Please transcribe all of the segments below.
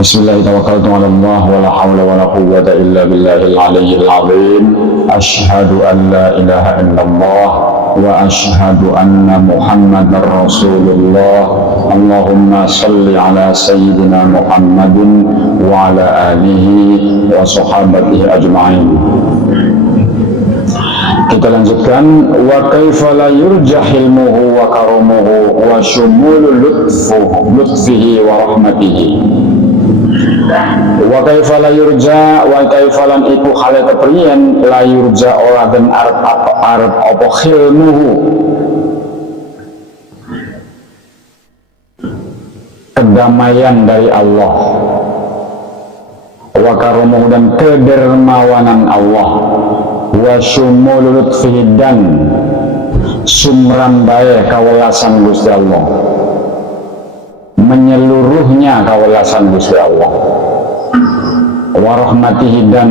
Bismillahirrahmanirrahim. Wala hawla wala quwwata illa billahil aliyyil azim. Asyhadu an la ilaha illallah wa asyhadu anna Muhammadar Rasulullah. Allahumma salli ala sayyidina Muhammadin wa ala alihi wa sahabatihi ajma'in. Kita lanjutkan. Wa kaifa la yurja hilmuhu wa karamuhu wa shumulu lutfihi wa rahmatihi. Wa kaifa la yurja wa kaifa lan iku hale kepriyen la yurja ora den arep apa hilmuhu kedamaian dari Allah, wa karamuhu dan kedermawanan Allah, wa shumulu lutfihi dan sumrambae kawelasan Gusti Allah, menyeluruhnya kawelasan Gusti Allah, wa rahmatihi dan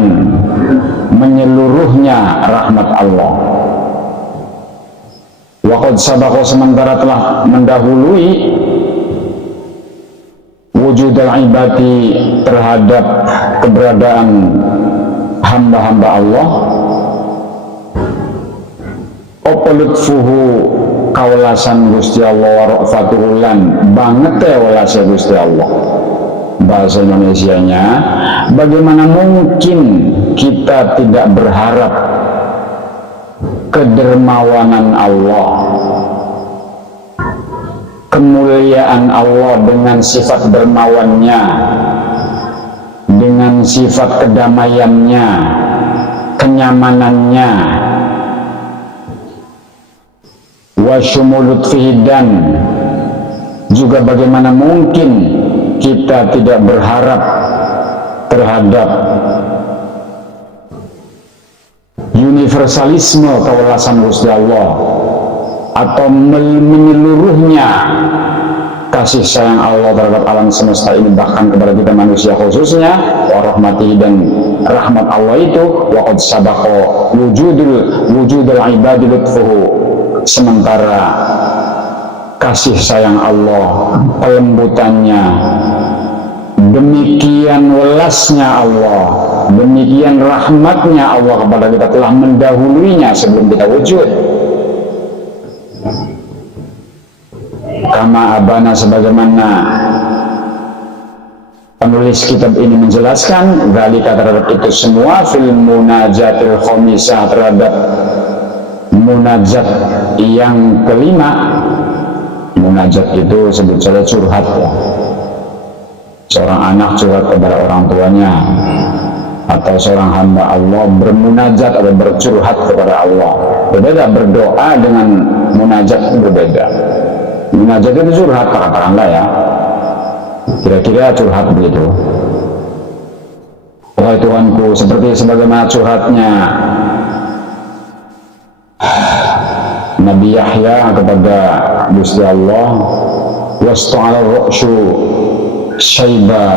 menyeluruhnya rahmat Allah. Wa qad sabaqa sementara telah mendahului wujudul ibadi terhadap keberadaan hamba-hamba Allah, apa lutfuhu kawelasan Gusti Allah wa ra'fatuhu lan banget ya welase Gusti Allah. Bahasa Indonesianya, bagaimana mungkin kita tidak berharap kedermawanan Allah, kemuliaan Allah dengan sifat dermawannya, dengan sifat kedamaiannya, kenyamanannya, wa syumulut fihi dan juga bagaimana mungkin kita tidak berharap terhadap universalisme kewelasan Gusti Allah atau menyeluruhnya kasih sayang Allah terhadap alam semesta ini, bahkan kepada kita manusia khususnya, wa rahmatihi dan rahmat Allah itu, wa qad sabaqa wujudul ibadi lutfuhu sementara kasih sayang Allah, kelembutannya, demikian welasnya Allah, demikian rahmatnya Allah kepada kita telah mendahuluinya sebelum kita wujud. Kama abana sebagaimana penulis kitab ini menjelaskan, dzalika terhadap itu semua fil munajatil khamisah terhadap munajat yang kelima. Munajat itu sebut saja curhat ya. Seorang anak curhat kepada orang tuanya, atau seorang hamba Allah bermunajat atau bercurhat kepada Allah. Berbeda, berdoa dengan munajat itu berbeda. Munajat itu curhat, katakanlah ya, kira-kira curhat begitu. Wahai Tuhanku, seperti sebagaimana curhatnya Nabi Yahya kepada Gusti Allah, wasta'ala ra'syu syaiba,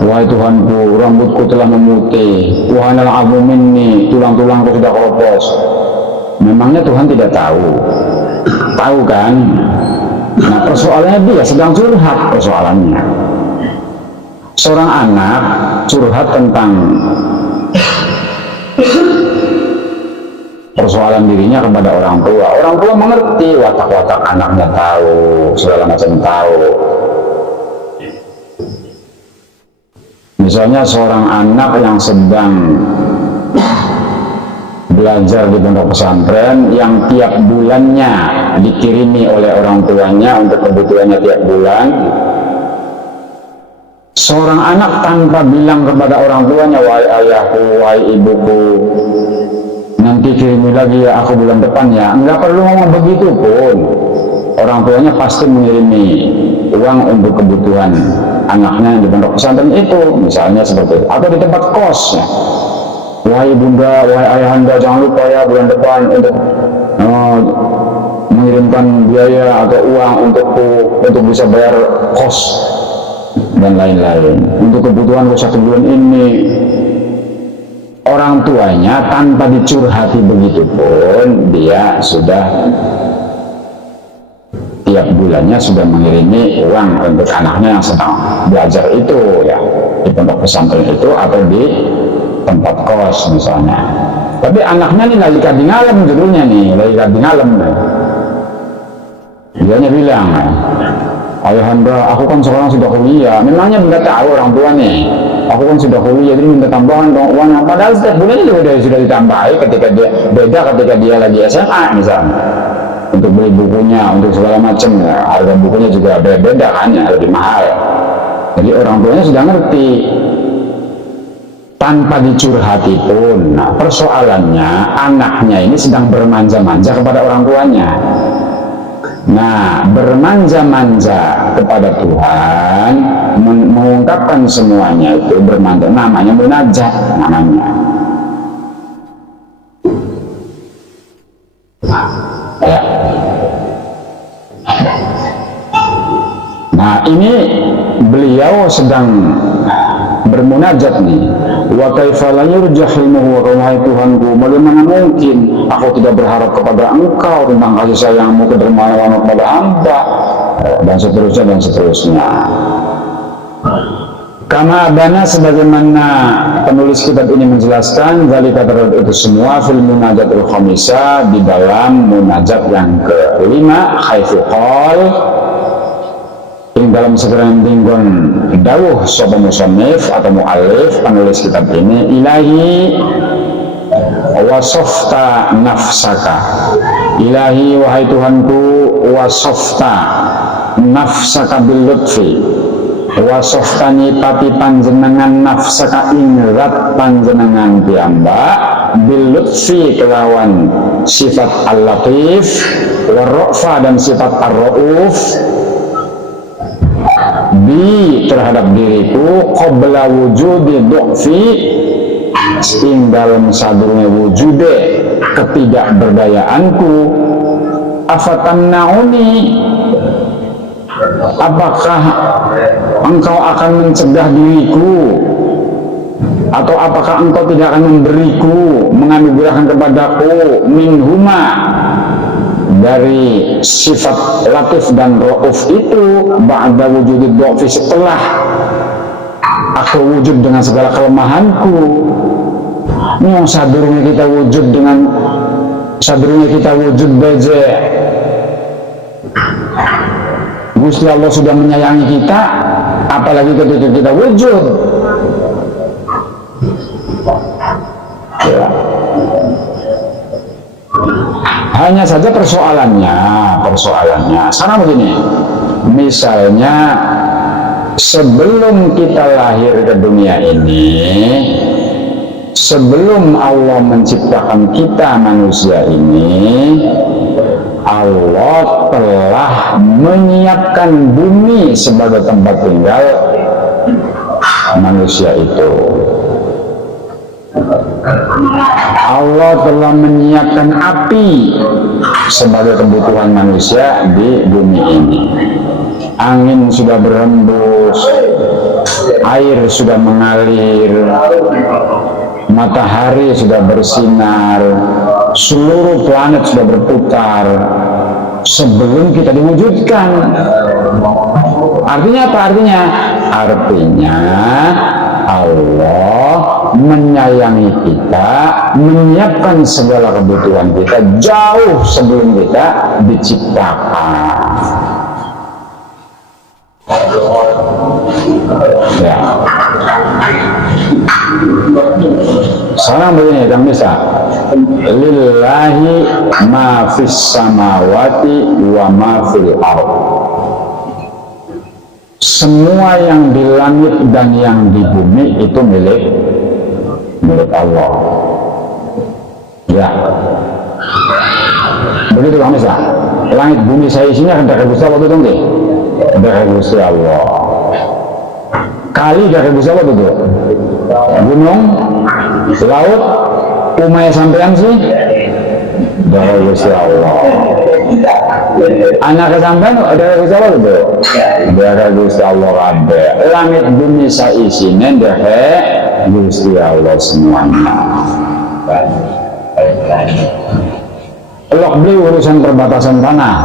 wahai Tuhanku, rambutku telah memutih, wahanal abu minni, tulang-tulangku sudah keropos. Memangnya Tuhan tidak tahu? Tahu kan? Nah, persoalannya dia sedang curhat persoalannya. Seorang anak curhat tentang persoalan dirinya kepada orang tua. Orang tua mengerti, watak-watak anaknya tahu, segala macam tahu. Misalnya seorang anak yang sedang belajar di pondok pesantren yang tiap bulannya dikirimi oleh orang tuanya untuk kebutuhannya tiap bulan. Seorang anak tanpa bilang kepada orang tuanya, wahai ayahku, wahai ibuku, nanti kirimi lagi ya aku bulan depan ya. Enggak perlu ngomong begitu pun, orang tuanya pasti mengirimi uang untuk kebutuhan anaknya di pondok pesantren itu, misalnya seperti itu. Atau di tempat kos ya. Wahai bunda, wahai ayahanda, jangan lupa ya bulan depan untuk mengirimkan biaya atau uang untukku untuk bisa bayar kos dan lain-lain. Untuk kebutuhan satu bulan ini. Orang tuanya tanpa dicurhati begitu pun dia sudah tiap bulannya sudah mengirimi uang untuk anaknya yang sedang belajar itu ya, di pondok pesantren itu atau di tempat kos misalnya. Tapi anaknya nih lagi kading alam, judulnya nih lagi kading alam nih. Dianya bilang, ayahanda, aku kan sekarang sudah kuliah. Memangnya benda tahu orang tua nih, aku kan sudah kuliah, jadi minta tambahan dong uangnya. Padahal setiap bulan juga sudah ditambahi ketika dia beda ketika dia lagi SMA misalnya. Untuk beli bukunya, untuk segala macam ya, harga bukunya juga beda kan ya, lebih mahal. Jadi orang tuanya sudah ngerti tanpa dicurhati pun. Nah, persoalannya anaknya ini sedang bermanja-manja kepada orang tuanya. Nah, bermanja-manja kepada Tuhan, mengungkapkan semuanya itu bermanja, namanya munajat namanya. Ya. Nah, ini beliau sedang bermunajat nih. Wa kaifa la yurja hilmuhu, wahai Tuhanku, bagaimana mungkin aku tidak berharap kepada Engkau tentang kasih sayangmu, kedermawaanmu kepada hamba, dan seterusnya dan seterusnya. Kama abana, sebagaimana penulis kitab ini menjelaskan, zalika terhadap itu semua fil munajatul khamisah, di dalam munajat yang kelima, haitsu qol, dalam segera tinggon dawuh sapa musannif atau muallif penulis kitab ini, ilahi wasofta nafsaka, ilahi wahai Tuhanku, wasofta nafsaka bil lutfi, wasoftani pati panjenengan nafsaka ingrat panjenengan piyambak bil lutfi kelawan sifat al-latif, warrofa dan sifat ar-rauf bi terhadap diriku, qabla wujudi du'fi, ing dalam sadurunge wujude ketidakberdayaanku, afatamnauni, apakah engkau akan mencegah diriku, atau apakah engkau tidak akan memberiku, menganugerahkan kepadaku minhuma, dari sifat latif dan rauf itu, ba'da wujudid du'fi, setelah aku wujud dengan segala kelemahanku. Yang sadurunge kita wujud dengan sadurunge kita wujud beje, Gusti Allah sudah menyayangi kita, apalagi ketika kita wujud ya. Hanya saja persoalannya sekarang begini, misalnya sebelum kita lahir ke dunia ini, sebelum Allah menciptakan kita manusia ini, Allah telah menyiapkan bumi sebagai tempat tinggal manusia itu. Allah telah menyiapkan api sebagai kebutuhan manusia di bumi ini. Angin sudah berhembus, air sudah mengalir, matahari sudah bersinar, seluruh planet sudah berputar sebelum kita diwujudkan. Artinya apa? Artinya Allah menyayangi kita, menyiapkan segala kebutuhan kita jauh sebelum kita diciptakan. Ya. Sekarang begini, Kang Bisa. Lillahi ma fis samawati wa ma fil ardh. Semua yang di langit dan yang di bumi itu milik Allah. Ya. Begitu Kang Bisa. Langit bumi saya isinya kan dari Gusti Allah itu nggih. Dari Gusti Allah. Kali dari Gusti Allah itu. Gunung, laut, umay sampean sih dari Gusti Allah. Anak kesampean dari Gusti Allah itu. Dari Gusti Allah kabeh. Langit bumi saisine dari Gusti Allah semuanya. Lok beli urusan perbatasan tanah.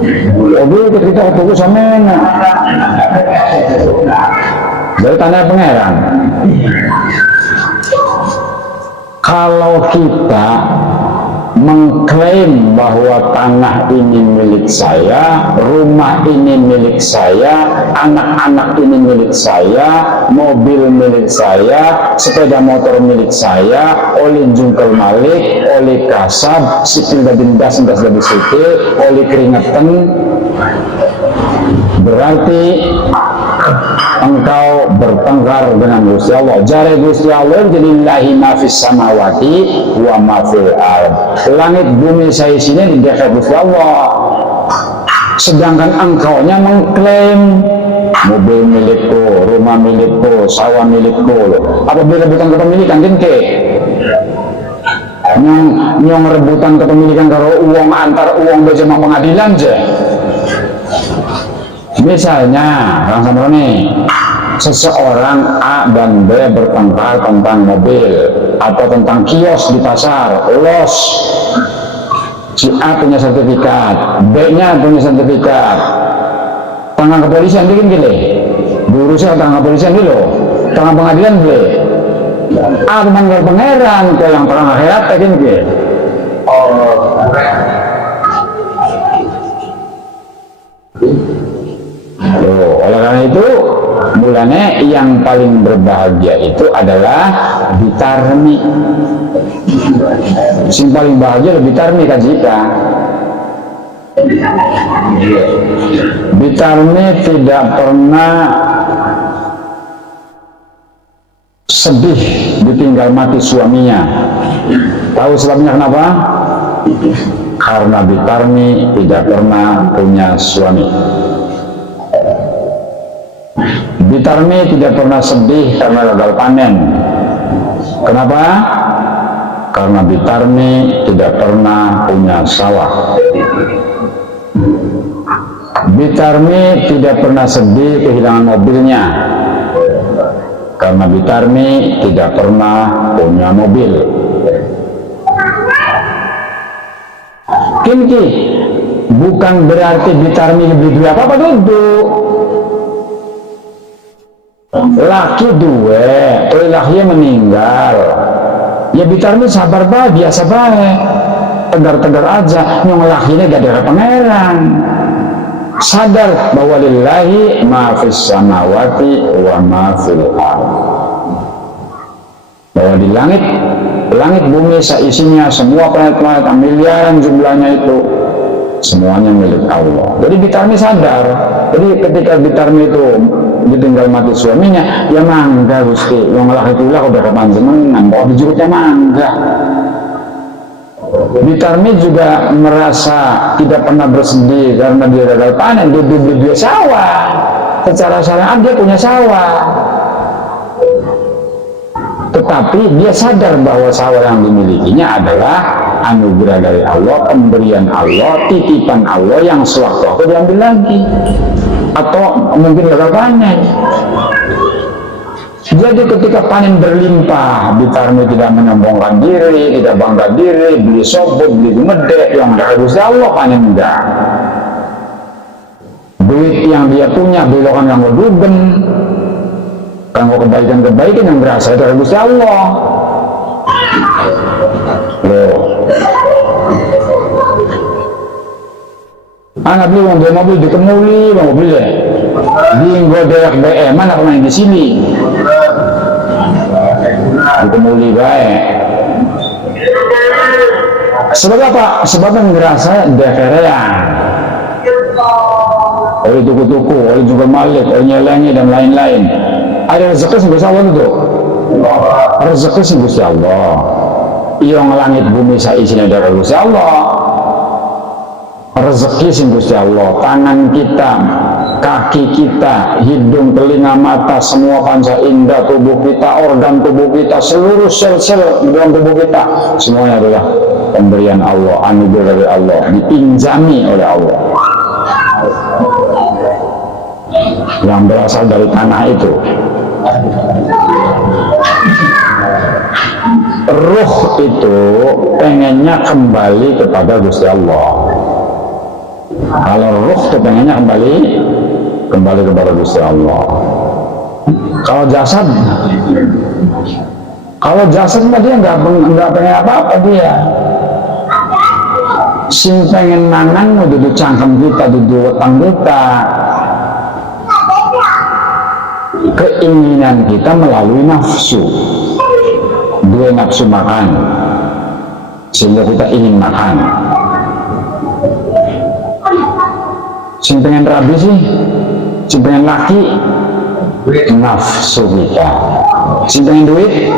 Mobil ketika tuku samena dari tanah pangeran. Kalau kita mengklaim bahwa tanah ini milik saya, rumah ini milik saya, anak-anak ini milik saya, mobil milik saya, sepeda motor milik saya, oli jungkel malik, oli kasab, sipil dadin das dari sipil, oli keringetan, berarti engkau bertengkar dengan Gusti Allah. Jare Gusti Allah, lillahi ma fis samawati wa ma fil ard. Langit bumi saya sini di dekat Gusti Allah. Sedangkan engkaunya mengklaim mobil milikku, rumah milikku, sawah milikku. Apabila rebutan kepemilikan ke? Nyong rebutan kepemilikan kalau uang antar uang berjamaah pengadilan je. Misalnya, Kang Samroni, seseorang A dan B bertengkar tentang mobil atau tentang kios di pasar, los. Si A punya sertifikat, B-nya punya sertifikat. Tangan kepolisian bikin gile, diurusnya tangan kepolisian dulu, tangan pengadilan beli. A memanggil pangeran ke yang perang akhirat, bikin gile. Oleh karena itu, mulanya yang paling berbahagia itu adalah bitarmi. Yang paling bahagia adalah bitarmi kajika. Bitarmi tidak pernah sedih ditinggal mati suaminya. Tahu sebabnya kenapa? Karena bitarmi tidak pernah punya suami. Bitarmi tidak pernah sedih karena gagal panen. Kenapa? Karena Bitarmi tidak pernah punya sawah. Bitarmi tidak pernah sedih kehilangan mobilnya. Karena Bitarmi tidak pernah punya mobil. Kinki, bukan berarti Bitarmi lebih dua apa duduk. Laki dua, laki meninggal. Ya Bitarmi sabar bah, biasa baik. Tegar-tegar aja, nyong lakinya gak ada pangeran. Sadar bahwa lillahi ma fis samawati wa ma fil ardh. Bahwa di langit bumi seisinya, semua planet-planet miliaran jumlahnya itu semuanya milik Allah. Jadi Bitarmi sadar. Jadi ketika Bitarmi itu ditinggal mati suaminya, ya mangga Gusti, yang laki itu lah udah kepanjenengan, bahwa dijurutnya mangga. Bitarmi juga merasa tidak pernah bersedih karena dia gagal panen, dia sawah. Secara syariat dia punya sawah. Tetapi dia sadar bahwa sawah yang dimilikinya adalah anugerah dari Allah, pemberian Allah, titipan Allah yang sewaktu-waktu diambil lagi. Atau mungkin gagal panen. Jadi ketika panen berlimpah, Bitarmi tidak menyombongkan diri, tidak bangga diri, beli sobot, beli gede, yang harus Allah panen enggak. Duit yang dia punya belokan yang berduben, kanggo kebaikan-kebaikan yang berasal dari Gusti Allah. Loh. Anak beli mobil dikemuli, mobil ya. Di godek BM mana pemain di sini. Dikemuli baik. Sebab apa? Sebab yang ngerasa deferean. Oleh tuku-tuku, oleh juga malik, oleh nyelengi dan lain-lain. Ada rezeki sih Gusti Allah itu. Rezeki sih Gusti Allah. Yang langit bumi saisinya dari Gusti Allah. Rezeki sih Gusti Allah. Tangan kita, kaki kita, hidung, telinga, mata, semua panca indera tubuh kita, organ tubuh kita, seluruh sel-sel di dalam tubuh kita, semuanya adalah pemberian Allah, anugerah dari Allah, dipinjami oleh Allah yang berasal dari tanah itu. Ruh itu pengennya kembali kepada Gusti Allah. Kalau ruh tuh pengennya kembali kepada Gusti Allah. Kalau jasad mah dia nggak pengen apa-apa dia. Sing pengen mangan mau duduk cangkem kita, duduk wetang kita. Keinginan kita melalui nafsu. Dua nafsu makan, sehingga kita ingin makan. Sing pengen rabi sih, sing pengen laki, nafsu kita. Sing pengen duit,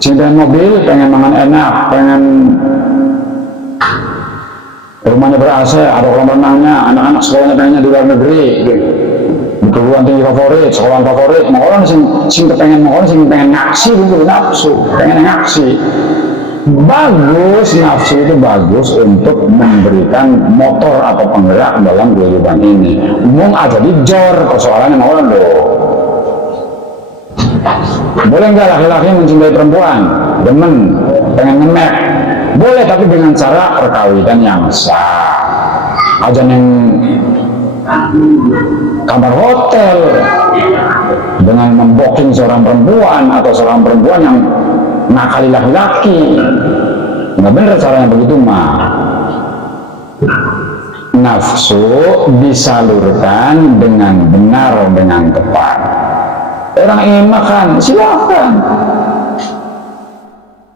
sing pengen mobil, pengen makan enak, pengen rumahnya ber-AC, ada kolam renangnya, anak-anak sekolahnya pengennya di luar negeri, di perguruan tinggi favorit, sekolah favorit. Mau orang sing pengen ngaksi gitu, nafsu, pengen ngaksi. Bagus, nafsu itu bagus untuk memberikan motor atau penggerak dalam kehidupan ini. Mung aja dijor, persoalannya mau orang loh. Boleh nggak laki-laki mencintai perempuan, demen, pengen ngemek? Boleh, tapi dengan cara perkawinan yang sah. Aja yang kamar hotel dengan memboking seorang perempuan atau seorang perempuan yang nakali laki-laki, nggak bener caranya begitu mah. Nafsu disalurkan dengan benar, dengan tepat. Orang ingin makan, silakan.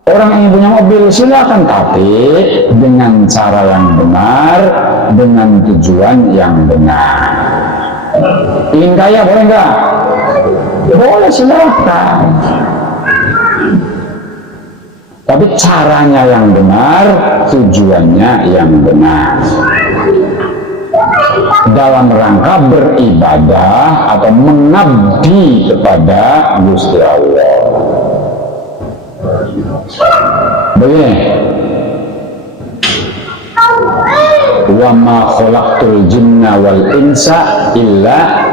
Orang ingin punya mobil, silakan, tapi dengan cara yang benar, dengan tujuan yang benar. Ingin kaya boleh nggak? Boleh, silakan. Tapi caranya yang benar, tujuannya yang benar. Dalam rangka beribadah atau mengabdi kepada Gusti Allah. Begini, wa ma khalaqtul jinna wal insa illa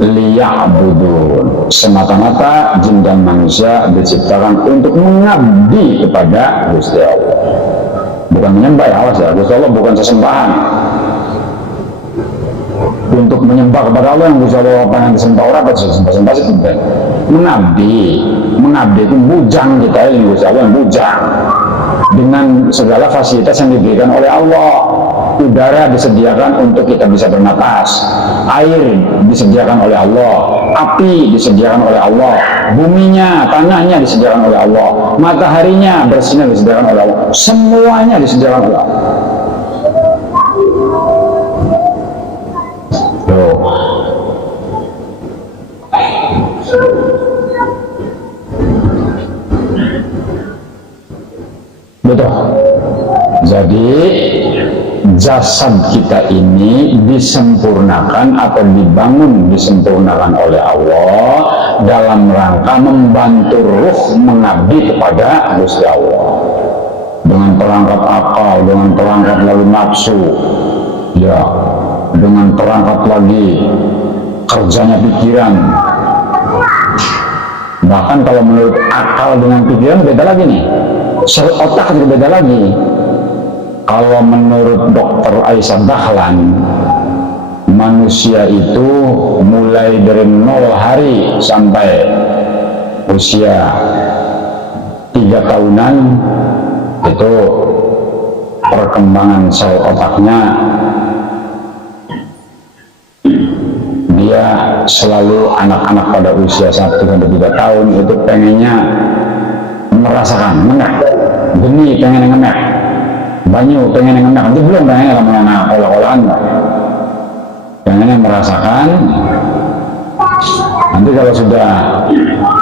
liya'budun. Semata-mata jin dan manusia diciptakan untuk mengabdi kepada Gusti Allah, bukan menyembah. Awas ya, Gusti Allah bukan sesembahan. Untuk menyembah kepada Allah yang Gusti Allah pengen disembah orang, apa sembah sih penting. Mengabdi itu bujang kita ini, Gusti Allah yang bujang dengan segala fasilitas yang diberikan oleh Allah. Udara disediakan untuk kita bisa bernapas, air disediakan oleh Allah, api disediakan oleh Allah, buminya, tanahnya disediakan oleh Allah, mataharinya, bersinar disediakan oleh Allah, semuanya disediakan oleh Allah. Tuh. Betul. Jadi jasad kita ini disempurnakan atau disempurnakan oleh Allah dalam rangka membantu ruh mengabdi kepada Gusti Allah dengan perangkat akal, dengan perangkat lalu nafsu, ya, dengan perangkat lagi kerjanya pikiran. Bahkan kalau menurut akal dengan pikiran beda lagi nih, sel otak juga beda lagi. Kalau menurut Dr. Aisyah Dahlan, manusia itu mulai dari 0 hari sampai usia 3 tahunan itu perkembangan sel otaknya dia selalu, anak-anak pada usia 1-3 tahun itu pengennya merasakan ngemek, geni pengen ngemek, banyu pengen ngemek, nanti belum pengen lama-lama olah-olahan, pengennya merasakan. Nanti kalau sudah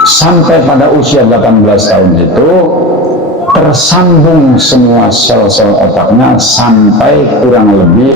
sampai pada usia 18 tahun itu tersambung semua sel-sel otaknya sampai kurang lebih